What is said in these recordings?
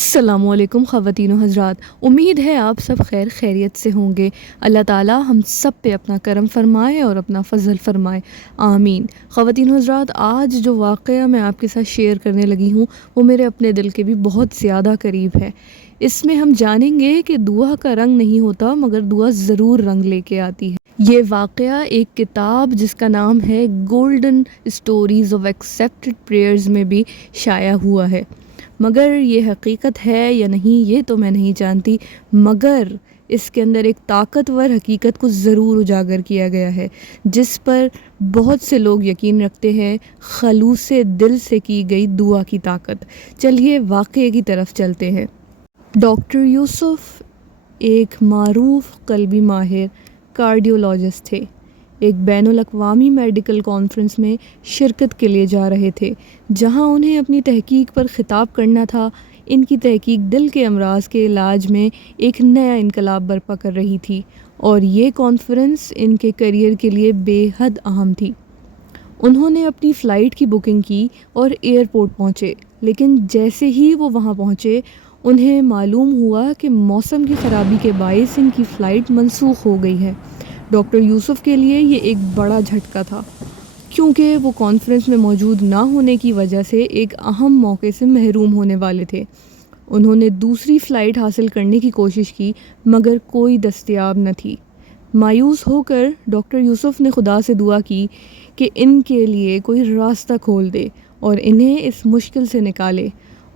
السلام علیکم خواتین و حضرات، امید ہے آپ سب خیر خیریت سے ہوں گے۔ اللہ تعالی ہم سب پہ اپنا کرم فرمائے اور اپنا فضل فرمائے، آمین۔ خواتین و حضرات، آج جو واقعہ میں آپ کے ساتھ شیئر کرنے لگی ہوں وہ میرے اپنے دل کے بھی بہت زیادہ قریب ہے۔ اس میں ہم جانیں گے کہ دعا کا رنگ نہیں ہوتا مگر دعا ضرور رنگ لے کے آتی ہے۔ یہ واقعہ ایک کتاب جس کا نام ہے golden stories of accepted prayers میں بھی شائع ہوا ہے، مگر یہ حقیقت ہے یا نہیں یہ تو میں نہیں جانتی، مگر اس کے اندر ایک طاقتور حقیقت کو ضرور اجاگر کیا گیا ہے جس پر بہت سے لوگ یقین رکھتے ہیں، خلوص دل سے کی گئی دعا کی طاقت۔ چلیے واقعے کی طرف چلتے ہیں۔ ڈاکٹر یوسف ایک معروف قلبی ماہر کارڈیولوجسٹ تھے۔ ایک بین الاقوامی میڈیکل کانفرنس میں شرکت کے لیے جا رہے تھے جہاں انہیں اپنی تحقیق پر خطاب کرنا تھا۔ ان کی تحقیق دل کے امراض کے علاج میں ایک نیا انقلاب برپا کر رہی تھی اور یہ کانفرنس ان کے کیریئر کے لیے بے حد اہم تھی۔ انہوں نے اپنی فلائٹ کی بکنگ کی اور ایئرپورٹ پہنچے، لیکن جیسے ہی وہ وہاں پہنچے انہیں معلوم ہوا کہ موسم کی خرابی کے باعث ان کی فلائٹ منسوخ ہو گئی ہے۔ ڈاکٹر یوسف کے لیے یہ ایک بڑا جھٹکا تھا کیونکہ وہ کانفرنس میں موجود نہ ہونے کی وجہ سے ایک اہم موقع سے محروم ہونے والے تھے۔ انہوں نے دوسری فلائٹ حاصل کرنے کی کوشش کی مگر کوئی دستیاب نہ تھی۔ مایوس ہو کر ڈاکٹر یوسف نے خدا سے دعا کی کہ ان کے لیے کوئی راستہ کھول دے اور انہیں اس مشکل سے نکالے۔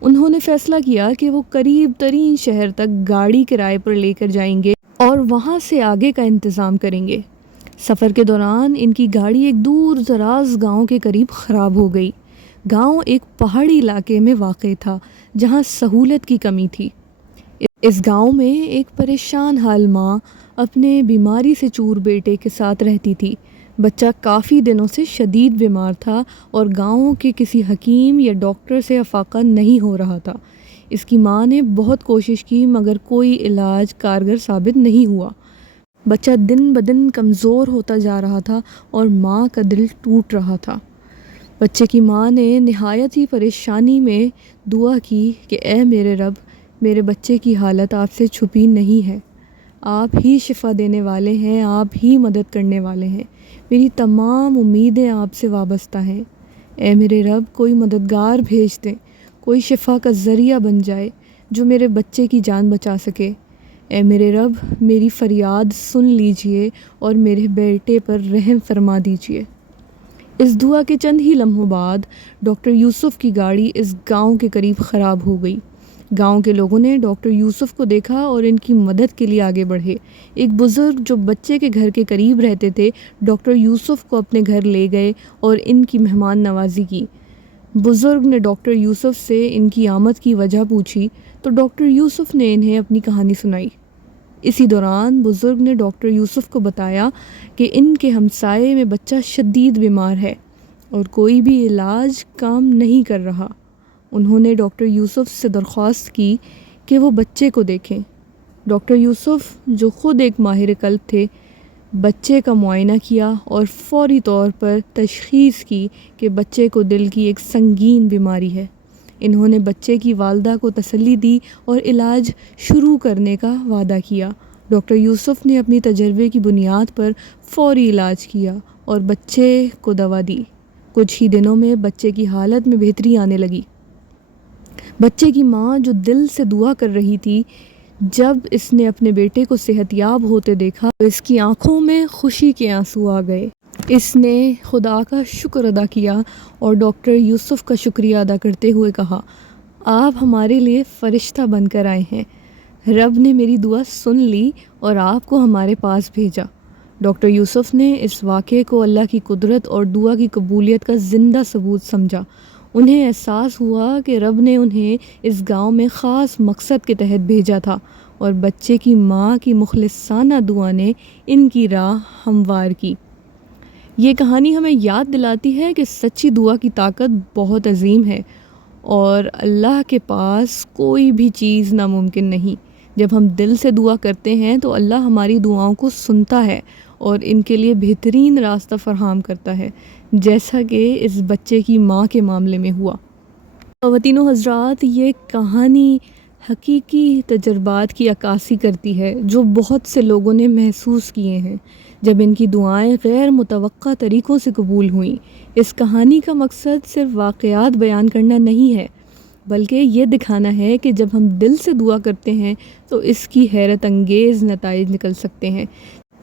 انہوں نے فیصلہ کیا کہ وہ قریب ترین شہر تک گاڑی کرائے پر لے کر جائیں گے اور وہاں سے آگے کا انتظام کریں گے۔ سفر کے دوران ان کی گاڑی ایک دور دراز گاؤں کے قریب خراب ہو گئی۔ گاؤں ایک پہاڑی علاقے میں واقع تھا جہاں سہولت کی کمی تھی۔ اس گاؤں میں ایک پریشان حال ماں اپنے بیماری سے چور بیٹے کے ساتھ رہتی تھی۔ بچہ کافی دنوں سے شدید بیمار تھا اور گاؤں کے کسی حکیم یا ڈاکٹر سے افاقہ نہیں ہو رہا تھا۔ اس کی ماں نے بہت کوشش کی مگر کوئی علاج کارگر ثابت نہیں ہوا۔ بچہ دن بدن کمزور ہوتا جا رہا تھا اور ماں کا دل ٹوٹ رہا تھا۔ بچے کی ماں نے نہایت ہی پریشانی میں دعا کی کہ اے میرے رب، میرے بچے کی حالت آپ سے چھپی نہیں ہے، آپ ہی شفا دینے والے ہیں، آپ ہی مدد کرنے والے ہیں، میری تمام امیدیں آپ سے وابستہ ہیں۔ اے میرے رب، کوئی مددگار بھیج دیں، کوئی شفا کا ذریعہ بن جائے جو میرے بچے کی جان بچا سکے۔ اے میرے رب، میری فریاد سن لیجئے اور میرے بیٹے پر رحم فرما دیجئے۔ اس دعا کے چند ہی لمحوں بعد ڈاکٹر یوسف کی گاڑی اس گاؤں کے قریب خراب ہو گئی۔ گاؤں کے لوگوں نے ڈاکٹر یوسف کو دیکھا اور ان کی مدد کے لیے آگے بڑھے۔ ایک بزرگ جو بچے کے گھر کے قریب رہتے تھے ڈاکٹر یوسف کو اپنے گھر لے گئے اور ان کی مہمان نوازی کی۔ بزرگ نے ڈاکٹر یوسف سے ان کی آمد کی وجہ پوچھی تو ڈاکٹر یوسف نے انہیں اپنی کہانی سنائی۔ اسی دوران بزرگ نے ڈاکٹر یوسف کو بتایا کہ ان کے ہمسائے میں بچہ شدید بیمار ہے اور کوئی بھی علاج کام نہیں کر رہا۔ انہوں نے ڈاکٹر یوسف سے درخواست کی کہ وہ بچے کو دیکھیں۔ ڈاکٹر یوسف جو خود ایک ماہر قلب تھے، بچے کا معائنہ کیا اور فوری طور پر تشخیص کی کہ بچے کو دل کی ایک سنگین بیماری ہے۔ انہوں نے بچے کی والدہ کو تسلی دی اور علاج شروع کرنے کا وعدہ کیا۔ ڈاکٹر یوسف نے اپنی تجربے کی بنیاد پر فوری علاج کیا اور بچے کو دوا دی۔ کچھ ہی دنوں میں بچے کی حالت میں بہتری آنے لگی۔ بچے کی ماں جو دل سے دعا کر رہی تھی، جب اس نے اپنے بیٹے کو صحت یاب ہوتے دیکھا تو اس کی آنکھوں میں خوشی کے آنسو آ گئے۔ اس نے خدا کا شکر ادا کیا اور ڈاکٹر یوسف کا شکریہ ادا کرتے ہوئے کہا، آپ ہمارے لیے فرشتہ بن کر آئے ہیں، رب نے میری دعا سن لی اور آپ کو ہمارے پاس بھیجا۔ ڈاکٹر یوسف نے اس واقعے کو اللہ کی قدرت اور دعا کی قبولیت کا زندہ ثبوت سمجھا۔ انہیں احساس ہوا کہ رب نے انہیں اس گاؤں میں خاص مقصد کے تحت بھیجا تھا اور بچے کی ماں کی مخلصانہ دعا نے ان کی راہ ہموار کی۔ یہ کہانی ہمیں یاد دلاتی ہے کہ سچی دعا کی طاقت بہت عظیم ہے اور اللہ کے پاس کوئی بھی چیز ناممکن نہیں۔ جب ہم دل سے دعا کرتے ہیں تو اللہ ہماری دعاؤں کو سنتا ہے اور ان کے لیے بہترین راستہ فراہم کرتا ہے، جیسا کہ اس بچے کی ماں کے معاملے میں ہوا۔ خواتین و حضرات، یہ کہانی حقیقی تجربات کی عکاسی کرتی ہے جو بہت سے لوگوں نے محسوس کیے ہیں جب ان کی دعائیں غیر متوقع طریقوں سے قبول ہوئیں۔ اس کہانی کا مقصد صرف واقعات بیان کرنا نہیں ہے، بلکہ یہ دکھانا ہے کہ جب ہم دل سے دعا کرتے ہیں تو اس کی حیرت انگیز نتائج نکل سکتے ہیں۔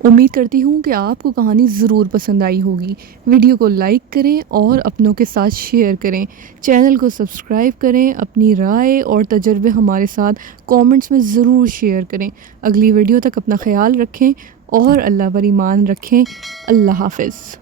امید کرتی ہوں کہ آپ کو کہانی ضرور پسند آئی ہوگی۔ ویڈیو کو لائک کریں اور اپنوں کے ساتھ شیئر کریں۔ چینل کو سبسکرائب کریں۔ اپنی رائے اور تجربے ہمارے ساتھ کامنٹس میں ضرور شیئر کریں۔ اگلی ویڈیو تک اپنا خیال رکھیں اور اللہ پر ایمان رکھیں۔ اللہ حافظ۔